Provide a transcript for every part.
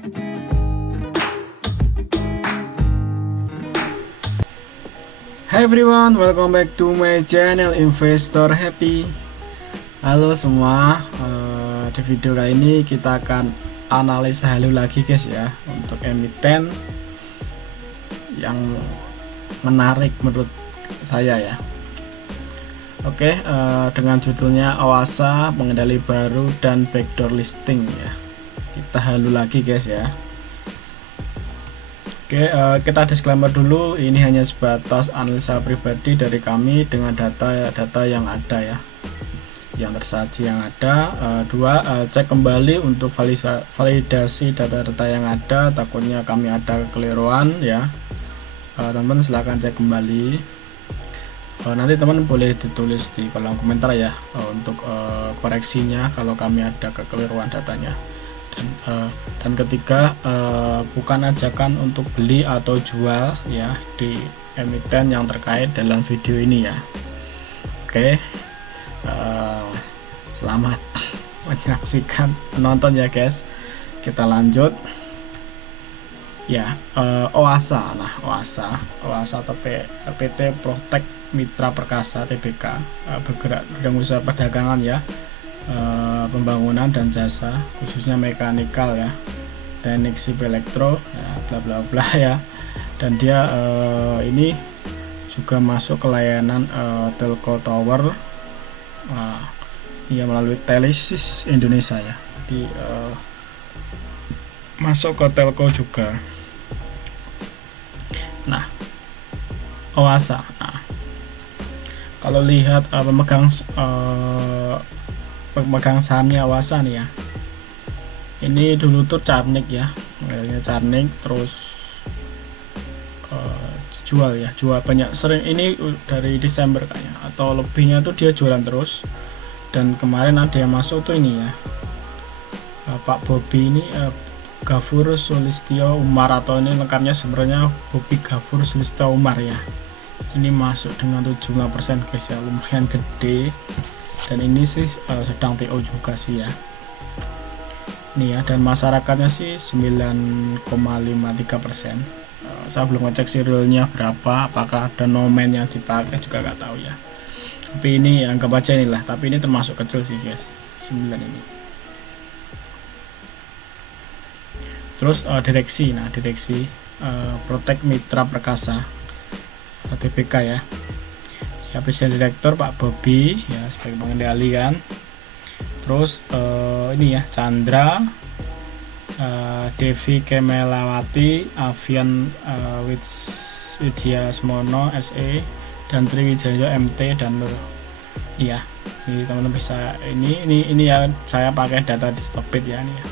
Hi everyone, welcome back to my channel Investor Happy. Halo semua, di video kali ini kita akan analisa halo lagi guys ya, untuk emiten yang menarik menurut saya ya. Oke, dengan judulnya Oasa, pengendali baru dan backdoor listing ya. Kita halo lagi guys ya. Oke, kita disclaimer dulu, ini hanya sebatas analisa pribadi dari kami dengan data yang ada ya, yang tersaji yang ada. Cek kembali untuk validasi data-data yang ada, takutnya kami ada kekeliruan ya. Teman-teman silahkan cek kembali. Nanti teman boleh ditulis di kolom komentar ya, untuk koreksinya kalau kami ada kekeliruan datanya. Dan ketiga, bukan ajakan untuk beli atau jual ya di emiten yang terkait dalam video ini ya. Oke, selamat menyaksikan, menonton ya guys. Kita lanjut ya. Oasa atau PT Protek Mitra Perkasa Tbk, bergerak bidang usaha perdagangan ya, pembangunan dan jasa khususnya mekanikal ya, teknik sipil elektro ya, bla bla bla ya. Dan dia ini juga masuk ke layanan telco tower ya, melalui Telesis Indonesia ya. Jadi masuk ke telco juga. Nah, Oasa, kalau lihat pemegang sahamnya Oasa nih ya, ini dulu tuh Carnik ya, Carnik, terus jual banyak, sering ini dari Desember kayaknya atau lebihnya tuh dia jualan terus. Dan kemarin ada yang masuk tuh ini ya, Pak Bobi ini, Gafur Sulistyo Umar, atau ini lengkapnya sebenarnya Bobi Gafur Sulistyo Umar ya. Ini masuk dengan 75% guys ya, lumayan gede. Dan ini sih sedang TO juga sih ya. Nih ya, dan masyarakatnya sih 9,53%. Saya belum ngecek serialnya berapa, apakah ada nomen yang dipakai juga nggak tahu ya. Tapi ini anggap aja inilah, tapi ini termasuk kecil sih guys, 9 ini. Terus direksi Protek Mitra Perkasa Tbk ya. Presiden Direktur Pak Bobi ya sebagai pengendali kan. Terus ini ya, Chandra, Devi Kemelawati, Avian Widya Smono SE, dan Triwijaya MT dan Nur. Iya, ini teman-teman bisa ini ya, saya pakai data di Stockbit ya ini ya.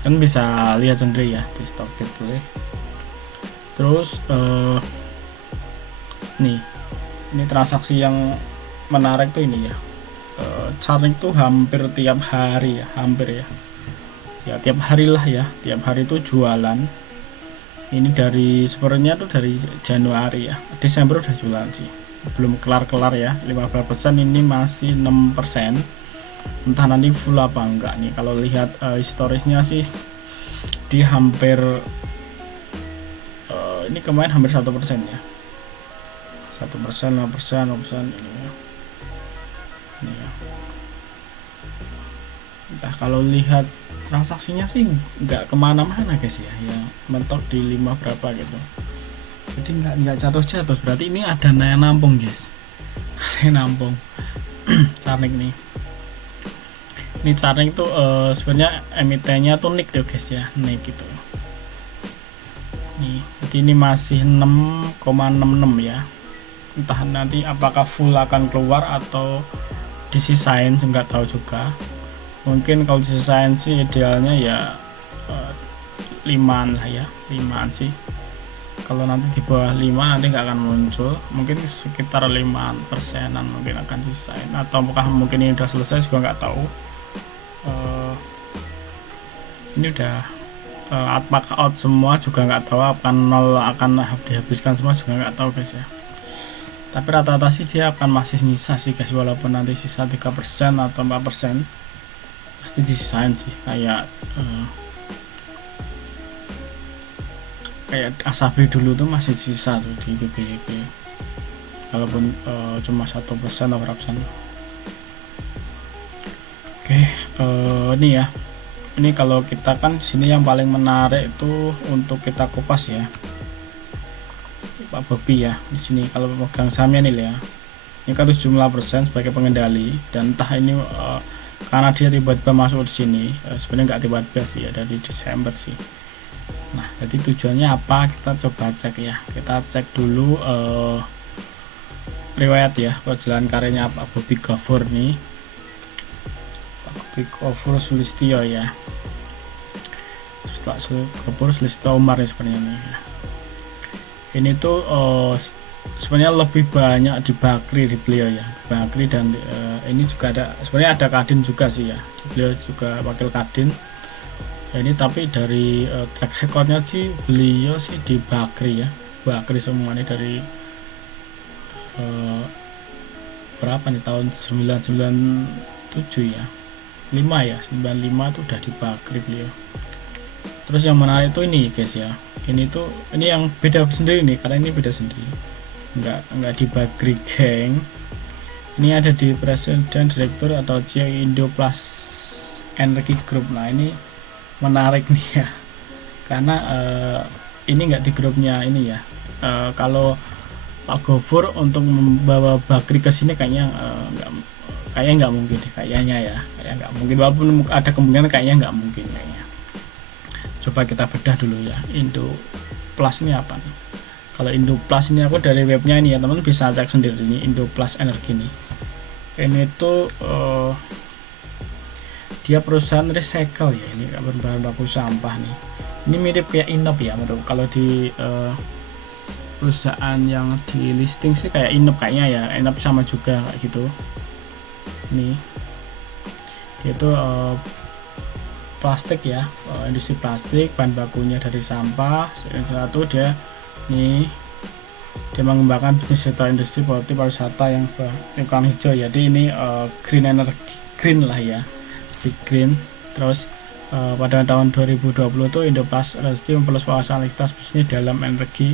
Kan bisa lihat sendiri ya di Stockbit boleh. Terus ini transaksi yang menarik tuh ini ya, Carnik tuh hampir tiap hari ya, tiap hari lah ya, tiap hari tuh jualan. Ini dari sebenarnya tuh dari Januari ya, Desember udah jualan sih, belum kelar ya. 15% ini masih 6%, entah nanti full apa enggak nih. Kalau lihat historisnya sih di hampir ini kemarin hampir 1% ya, 1%, 5%, 5% ini ya. Entah, kalau lihat transaksinya sih nggak kemana-mana guys ya, mentok di 5 berapa gitu. Jadi nggak jatuh, berarti ini ada yang nampung guys, ada yang nampung. Carnik nih, ini Carnik tuh sebenarnya emitennya tuh NIK tuh guys ya, NIK gitu nih. Jadi ini masih 6,66 ya. Entah nanti apakah full akan keluar atau disisain, nggak tahu juga. Mungkin kalau disisain sih idealnya ya 5an lah ya, 5an sih. Kalau nanti di bawah 5 nanti nggak akan muncul, mungkin sekitar 5% mungkin akan disisain, atau apakah mungkin ini udah selesai juga nggak tahu. Ini udah apakah out semua juga nggak tahu, akan nol, akan dihabiskan semua juga nggak tahu guys ya. Tapi rata-rata sih dia akan masih nyisa sih guys, walaupun nanti sisa 3% atau 4% pasti disisain sih. Kayak kayak Asabri dulu tuh masih sisa tuh di BBYP, walaupun cuma 1% atau berapa persen. Oke, ini ya, ini kalau kita kan sini yang paling menarik itu untuk kita kupas ya, Pak Bobi ya. Di sini kalau pemegang sahamnya nih ya, ini kan 17% sebagai pengendali, dan entah ini karena dia tiba-tiba masuk di sini, sebenarnya nggak tiba-tiba sih ya, dari Desember sih. Nah, jadi tujuannya apa, kita coba cek ya, kita cek dulu riwayat ya perjalanan karirnya Pak Bobi Gafur nih, Pak Bobi Gafur Sulistyo ya, Pak Gafur Sulistyo Umar nih sebenarnya nih ya. Ini tuh sebenarnya lebih banyak di Bakri di beliau ya, Bakri, dan ini juga ada sebenarnya ada Kadin juga sih ya, beliau juga wakil Kadin ya, ini tapi dari track recordnya sih beliau sih di Bakri ya, Bakri semua nih dari berapa nih, tahun 997 ya, 5 ya, 95 tuh udah di Bakri beliau. Terus yang menarik tuh ini guys ya, ini yang beda sendiri nih, karena ini beda sendiri, nggak di Bakri Geng, ini ada di Presiden Direktur atau CEO Indo Plus Energy Group. Nah ini menarik nih ya, karena ini nggak di grupnya ini ya. Kalau Pak Gofur untuk membawa Bakri ke sini kayaknya nggak mungkin, kayaknya nggak mungkin, walaupun ada kemungkinan kayaknya nggak mungkin kayaknya. Coba kita bedah dulu ya, Indo Plus ini apa nih. Kalau Indo Plus ini aku dari webnya ini ya, teman bisa cek sendiri ini Indo Plus Energi nih. Ini tuh dia perusahaan recycle ya, ini berbahan baku sampah nih. Ini mirip kayak Inop ya, menurut kalau di perusahaan yang di listing sih kayak Inop kayaknya ya, Inop sama juga kayak gitu. Nih itu plastik ya, industri plastik, bahan bakunya dari sampah. Satu dia nih, dia mengembangkan bisnis sektor industri seperti pariwisata yang lingkungan hijau. Jadi ini green energy, green lah ya, di green. Terus pada tahun 2020 tuh Indoplus Resti memperluas wawasan lintas bisnis dalam energi.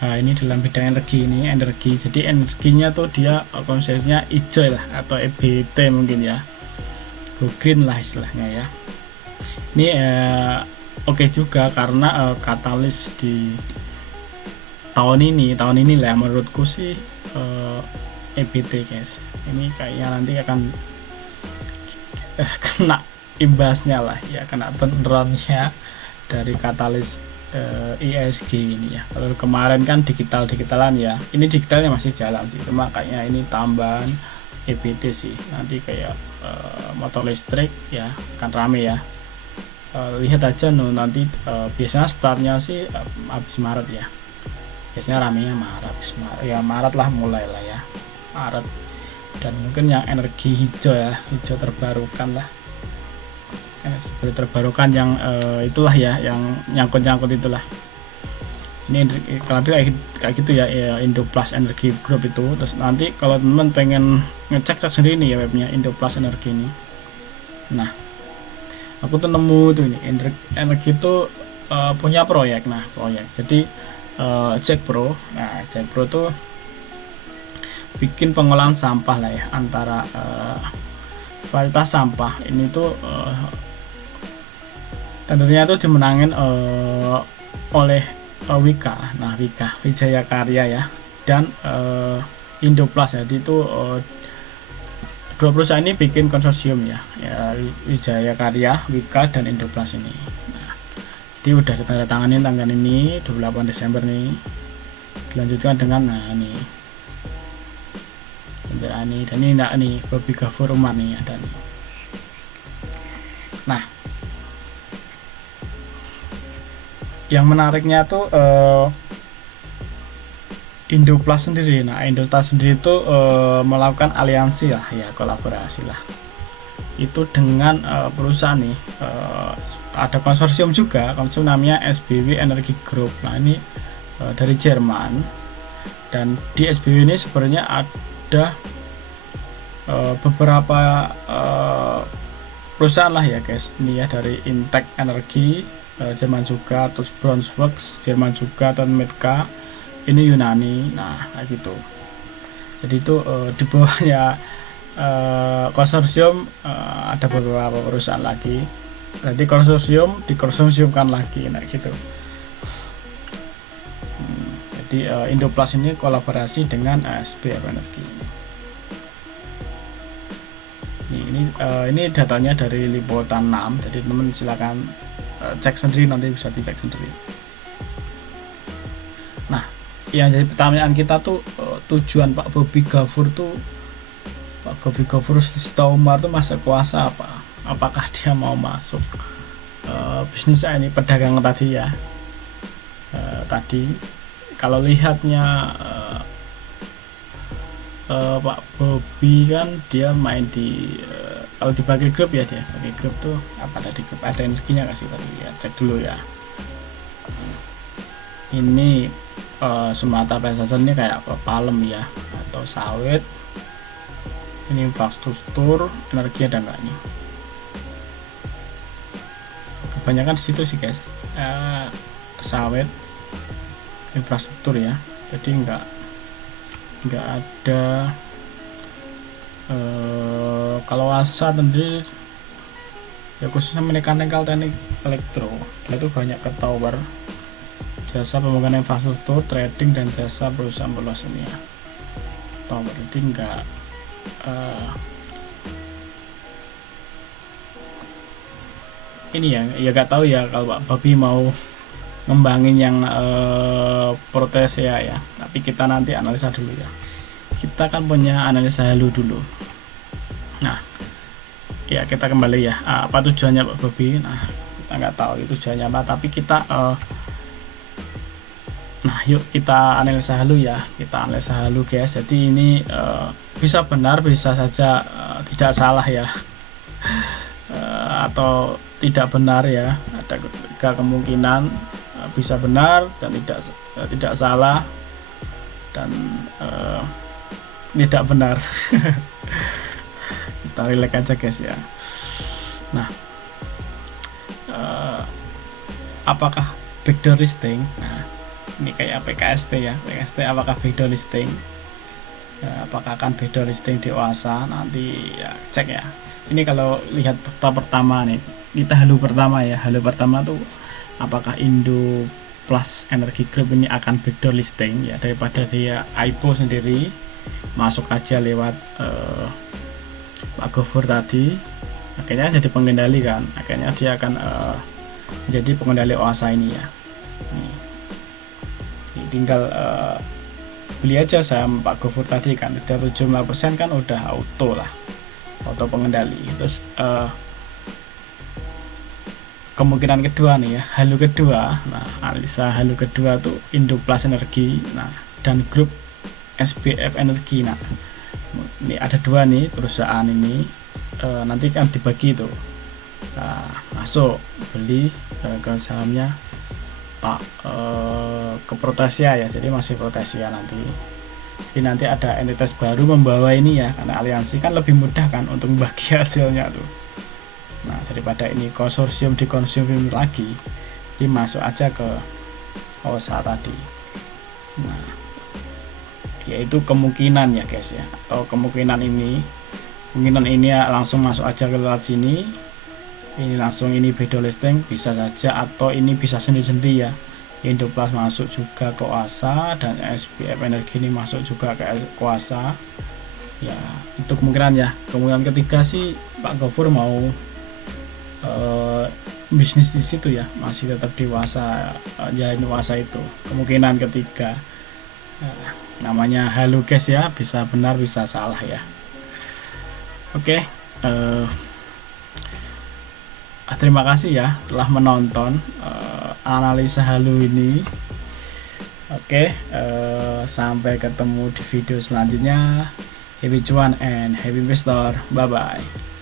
Ini dalam bidang energi. Jadi energinya tuh dia konsepnya hijau lah, atau EBT mungkin ya, go green lah istilahnya ya. Ini oke juga karena katalis di tahun ini lah menurutku sih, EBT guys. Ini kayaknya nanti akan kena imbasnya lah ya, kena turnaroundnya dari katalis ESG ini ya. Kalau kemarin kan digitalan ya, ini digitalnya masih jalan sih, cuma kayaknya ini tambahan EBT sih. Nanti kayak motor listrik ya kan rame ya. Lihat aja nanti biasanya startnya sih habis Maret ya, biasanya ramenya Maret, ya Maret lah mulai lah ya, Maret. Dan mungkin yang energi hijau ya, hijau terbarukan lah, terbarukan yang itulah ya, yang nyangkut itulah. Ini kalau kayak gitu ya, Indoplus Energy Group itu. Terus nanti kalau teman pengen ngecek sendiri nih ya webnya Indoplus Energy ini. Nah, aku tuh nemu tuh ini energi itu punya proyek. Nah, proyek. Jadi Jack Pro. Nah, Jack Pro tuh bikin pengolahan sampah lah ya, antara varietas sampah ini tuh tendernya tuh dimenangin oleh Wika. Nah, Wika Wijaya Karya ya, dan Indoplus. Jadi itu dua perusahaan ini bikin konsorsium ya, Wijaya Karya, Wika, dan Indoplus ini. Nah, jadi udah ditandatangani tanggal ini 28 Desember nih. Dilanjutkan dengan ini dan ini enggak nih, Bobi Gafur Umar nih ada nih. Nah, yang menariknya tuh Indoplus sendiri. Nah, Indoplus sendiri itu melakukan aliansi lah ya, kolaborasi lah itu dengan perusahaan nih, ada konsorsium juga, konsorsium namanya SBW Energy Group. Nah, ini dari Jerman, dan di SBW ini sebenarnya ada beberapa perusahaan lah ya guys. Ini ya dari Intech Energy, Jerman juga, terus Braunschweig Jerman juga, dan Metka ini Yunani. Nah kayak gitu. Jadi itu di bawahnya konsorsium ada beberapa perusahaan lagi. Jadi konsorsium dikonsumsiumkan lagi, nah gitu. Jadi Indoplas ini kolaborasi dengan SBF Energi. Ini datanya dari liputan 6. Jadi teman silakan cek sendiri, nanti bisa dicek sendiri. Nah, yang jadi pertanyaan kita tuh tujuan Pak Bobby Ghafoor tuh, Pak Bobby Ghafoor setahu Umar tuh masa kuasa apa? Apakah dia mau masuk bisnis ini pedagang tadi ya? Tadi kalau lihatnya Pak Bobby kan dia main di kalau dibagi grup ya, dia bagi grup tuh apa tadi, grup ada energinya kasih tadi ya, cek dulu ya. Ini semata saja ini kayak palem ya atau sawit. Ini infrastruktur energi ada enggak nih? Kebanyakan di situ sih guys, sawit, infrastruktur ya. Jadi enggak ada kalau asa sendiri ya, khususnya mekanikal teknik elektro itu banyak ke tower, jasa pembangunan infrastruktur, trading, dan jasa perusahaan peluas ini ya, tower. Jadi enggak ini ya gak tahu ya kalau Pak Bobby mau ngembangin yang Protesia ya, tapi kita nanti analisa dulu ya. Kita kan punya analisa halo dulu. Nah ya, kita kembali ya, apa tujuannya Pak Bobby. Nah kita nggak tahu itu tujuannya apa, tapi kita nah yuk kita analisa halo ya, kita analisa halo guys. Jadi ini bisa benar, bisa saja tidak salah ya, atau tidak benar ya. Ada tiga kemungkinan, bisa benar dan tidak salah, dan tidak benar. Kita relax aja guys ya. Nah apakah backdoor listing? Nah ini kayak PKST ya, PKST apakah backdoor listing? Apakah akan backdoor listing di OASA? Nanti ya cek ya. Ini kalau lihat fakta pertama nih, kita halo pertama ya. Halo pertama tuh apakah Indo Plus Energy Group ini akan backdoor listing ya, daripada dia IPO sendiri masuk aja lewat Pak Ghafoor tadi, akhirnya jadi pengendali kan, akhirnya dia akan jadi pengendali OASA ini ya. Ini tinggal beli aja saham Pak Ghafoor tadi kan, udah 75% kan udah auto lah, auto pengendali. Terus kemungkinan kedua nih ya, halo kedua. Nah analisa halo kedua tuh Indo Plus Energi, nah dan grup SBF Energi. Nah ini ada dua nih perusahaan ini, nanti kan dibagi tuh. Nah, masuk beli ke sahamnya Pak ke Protesia ya, jadi masih Protesia nanti. Jadi nanti ada entitas baru membawa ini ya, karena aliansi kan lebih mudah kan untuk membagi hasilnya tuh. Nah daripada ini konsorsium dikonsumsi lagi, jadi masuk aja ke OASA tadi. Nah yaitu kemungkinan ya guys ya, atau kemungkinan ini ya langsung masuk aja ke lewat sini, ini langsung ini backdoor listing bisa saja, atau ini bisa sendiri-sendiri ya. Indo Plus masuk juga ke OASA dan SBF Energi ini masuk juga ke OASA ya, itu kemungkinan ya. Kemungkinan ketiga sih Pak Ghafoor mau bisnis di situ ya, masih tetap di OASA, jalan OASA itu kemungkinan ketiga. Namanya halo guys ya, bisa benar bisa salah ya. Oke, terima kasih ya telah menonton analisa halo ini. Oke, sampai ketemu di video selanjutnya. Happy cuan and happy investor, bye bye.